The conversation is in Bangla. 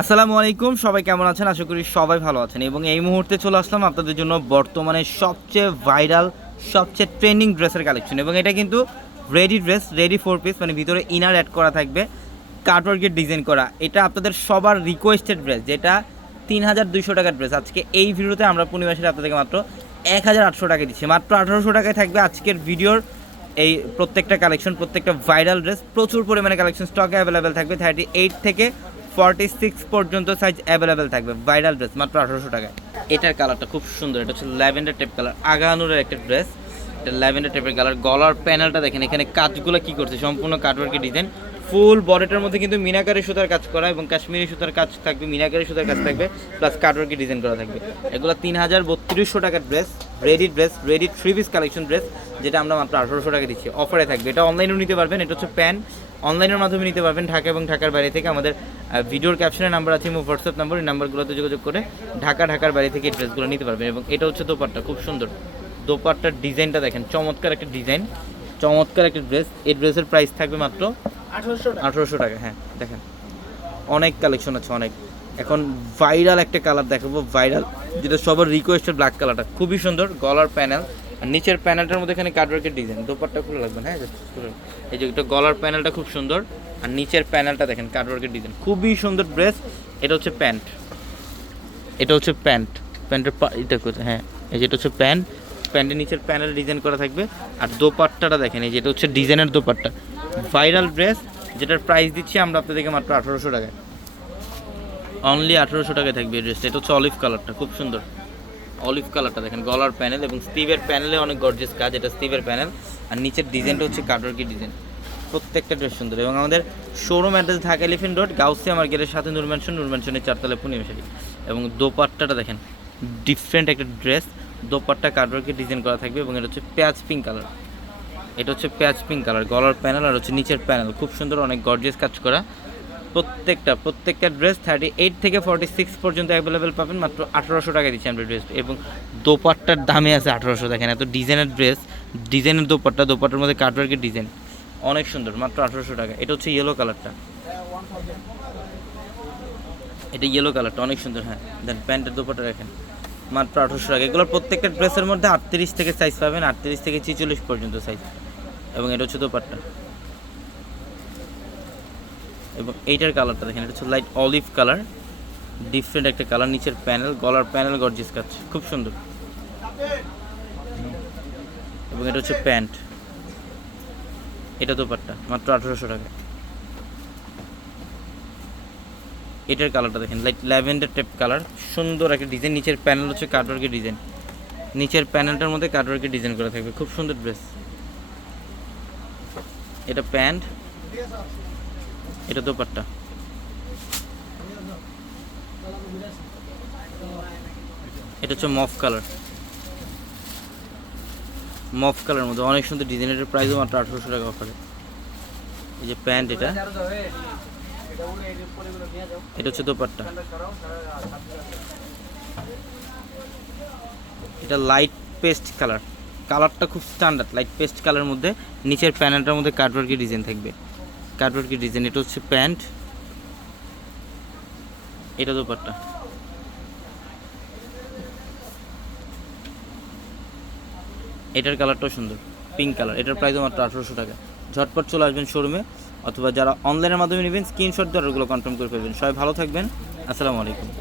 আসসালামু আলাইকুম সবাই কেমন আছেন আশা করি সবাই ভালো আছেন এবং এই মুহূর্তে চলে আসলাম আপনাদের জন্য বর্তমানে সবচেয়ে ভাইরাল সবচেয়ে ট্রেন্ডিং ড্রেসের কালেকশন এবং এটা কিন্তু ready dress ready four piece মানে ভিতরে ইনার অ্যাড করা থাকবে কাটওয়ার্কের ডিজাইন করা এটা আপনাদের সবার রিকোয়েস্টেড ড্রেস যেটা তিন হাজার দুশো টাকার ড্রেস আজকে এই ভিডিওতে আমরা পূর্ণিমাসের আপনাদেরকে মাত্র এক হাজার আটশো টাকা দিচ্ছি মাত্র আঠারোশো টাকায় থাকবে আজকের ভিডিওর এই প্রত্যেকটা কালেকশন প্রত্যেকটা ভাইরাল ড্রেস প্রচুর পরিমাণে কালেকশন স্টকে অ্যাভেলেবেল থাকবে থার্টি এইট থেকে ফর্টি সিক্স পর্যন্ত সাইজ অ্যাভেলেবেল থাকবে ভাইরাল ড্রেস মাত্র আঠারোশো টাকায় এটার কালারটা খুব সুন্দর এটা হচ্ছে ল্যাভেন্ডার টেপ কালার আগানুরের একটা ড্রেস এটা ল্যাভেন্ডার টেপের কালার গলার প্যানেলটা দেখেন এখানে কাজগুলো কি করছে সম্পূর্ণ কাটওয়ার্কের ডিজাইন ফুল বডিটার মধ্যে কিন্তু মিনাকারি সুতার কাজ করা এবং কাশ্মীরি সুতার কাজ থাকবে মিনাকারি সুতার কাজ থাকবে প্লাস কাটওয়ার্কের ডিজাইন করা থাকবে এগুলো তিন হাজার বত্রিশশো টাকার dress ready dress ready three piece collection dress যেটা আমরা মাত্র আঠারোশো টাকা দিচ্ছি অফারে থাকবে এটা অনলাইনেও নিতে পারবেন এটা হচ্ছে প্যান অনলাইনের মাধ্যমে নিতে পারবেন ঢাকা এবং ঢাকার বাইরে থেকে আমাদের ভিডিওর ক্যাপশনের নাম্বার আছে এবং হোয়াটসঅ্যাপ নাম্বার এই নাম্বারগুলোতে যোগাযোগ করে ঢাকা ঢাকার বাড়ি থেকে এই ড্রেসগুলো নিতে পারবেন এবং এটা হচ্ছে দোপাট্টা খুব সুন্দর দোপাট্টার ডিজাইনটা দেখেন চমৎকার একটা ডিজাইন চমৎকার একটা ড্রেস এই ড্রেসের প্রাইস থাকবে মাত্র আঠারোশো টাকা হ্যাঁ দেখেন অনেক কালেকশন আছে অনেক এখন ভাইরাল একটা কালার দেখাবো ভাইরাল যেটা সবার রিকোয়েস্টেড ব্ল্যাক কালারটা খুবই সুন্দর গলার প্যানেল আর নিচের প্যানেলটার মধ্যে এখানে ওয়ার্কের ডিজাইন দোপারটা খুলে না হ্যাঁ এই যে এটা গলার প্যানেলটা খুব সুন্দর আর নিচের প্যানেলটা দেখেন ওয়ার্কের ডিজাইন খুবই সুন্দর ড্রেস এটা হচ্ছে প্যান্ট এটা হচ্ছে প্যান্ট প্যান্টের এটা হ্যাঁ এই যেটা হচ্ছে প্যান্ট প্যান্টের নিচের প্যানেল ডিজাইন করা থাকবে আর দোপাট্টাটা দেখেন এই যে এটা হচ্ছে ডিজাইনের দোপাট্টা ভাইরাল ড্রেস যেটার প্রাইস দিচ্ছি আমরা আপনাদেরকে মাত্র আঠারোশো টাকায় অনলি আঠারোশো টাকায় থাকবে এই ড্রেসটা এটা হচ্ছে অলিভ কালারটা খুব সুন্দর অলিভ কালারটা দেখেন গলার প্যানেল এবং স্টিভের প্যানেলে অনেক গর্জেস কাজ এটা স্টিভের প্যানেল আর নিচের ডিজাইনটা হচ্ছে কাটরকি ডিজাইন প্রত্যেকটা ড্রেস সুন্দর এবং আমাদের showroom address Dhaka elephant road আমার গেটের সাথে নূর ম্যানশন নূর চারতলা পুনিমশালি এবং দোপাট্টাটা দেখেন ডিফারেন্ট একটা ড্রেস দোপাট্টা কাটওয়ার্কে ডিজাইন করা থাকবে এবং এটা হচ্ছে প্যাচ পিঙ্ক কালার এটা হচ্ছে প্যাচ পিঙ্ক কালার গলার প্যানেল আর হচ্ছে নিচের প্যানেল খুব সুন্দর অনেক গর্জেস কাজ করা প্রত্যেকটা প্রত্যেকটা ড্রেস থার্টি এইট থেকে ফর্টি সিক্স পর্যন্ত অ্যাভেলেবেল পাবেন মাত্র আঠারোশো টাকা দিচ্ছি আমরা ড্রেস এবং দোপাট্টার দামে আছে আঠারোশো দেখেন এত ডিজাইনের ড্রেস ডিজাইনের দোপাট্টা দোপাট্টার মধ্যে কাটওয়ার্কের ডিজাইন অনেক সুন্দর মাত্র আঠারোশো টাকা এটা হচ্ছে ইয়েলো কালারটা এটা ইয়েলো কালারটা অনেক সুন্দর হ্যাঁ দেন প্যান্টের দোপাটা দেখেন মাত্র আঠারোশো টাকা এগুলোর প্রত্যেকটা ড্রেসের মধ্যে আটত্রিশ থেকে সাইজ পাবেন আটত্রিশ থেকে ছিচল্লিশ পর্যন্ত সাইজ এবং এটা হচ্ছে দোপাট্টা এবং এইটার কালারটা দেখেন এটা হচ্ছে লাইট অলিভ কালার ডিফারেন্ট একটা কালার নিচের প্যানেল গলার প্যানেল গর্জিস কাজ খুব সুন্দর এবং এটা হচ্ছে প্যান্ট এটা দোপাট্টা মাত্র আঠেরোশো টাকা এটার কালারটা দেখেন লাইট ল্যাভেন্ডার টেপ কালার সুন্দর একটা ডিজাইন নিচের প্যানেল হচ্ছে কাটওয়ার্কের ডিজাইন নিচের প্যানেলটার মধ্যে কাটওয়ার্কের ডিজাইন করা থাকবে খুব সুন্দর ড্রেস এটা প্যান্ট এটা দোপাট্টা এটা হচ্ছে মফ কালার মফ কালারের মধ্যে অনেক সুন্দর ডিজাইনের প্রাইসও মাত্র আঠারোশো টাকা অফারে এই যে প্যান্ট এটা এটা হচ্ছে দোপারটা এটা লাইট পেস্ট কালার কালারটা খুব স্ট্যান্ডার্ড লাইট পেস্ট কালারের মধ্যে নিচের প্যানেলটার মধ্যে কাটওয়ার্কের ডিজাইন থাকবে কার্পেট কি ডিজাইন এটা হচ্ছে প্যান্ট এটা দোপারটা এটার কালারটাও সুন্দর পিঙ্ক কালার এটার প্রাইস মাত্র আঠারোশো টাকা ঝটপট চলে আসবেন শোরুমে অথবা যারা অনলাইনের মাধ্যমে নেবেন স্ক্রিনশট দ্বারা ওগুলো কনফার্ম করে ফেলবেন সবাই ভালো থাকবেন আসসালামু আলাইকুম